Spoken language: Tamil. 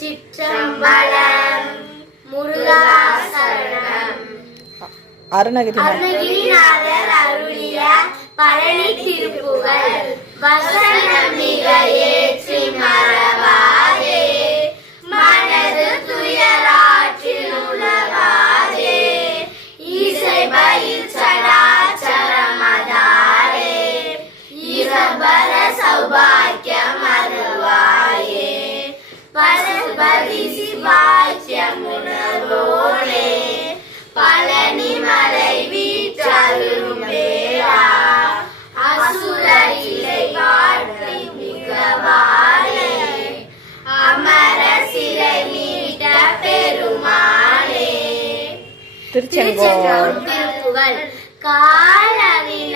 திருச்சிற்றம்பலம். முருகா சரணம். அருணகிரிநாதர் அருளிய பழனி திருப்புகழ். வசனம் மிக ஏற்றி மறவாதே, மனது துயராற்றில் உலகாதே, இசை பயில் சடாச்சரமதாரே, இரபர சௌபாக்கியம் அருள்வாயே, பசுபதி சிவாக்கியம் உணர்வோனே, பழனி மலை வீற்றருளும் வேளா, அசுரரிலை வாழ்க்கை மிகவாரே, அமர சிறை மீட்ட பெருமாளே. திருச்செங்கோல் திருப்புகழ். காலவினத்தனுகாதே,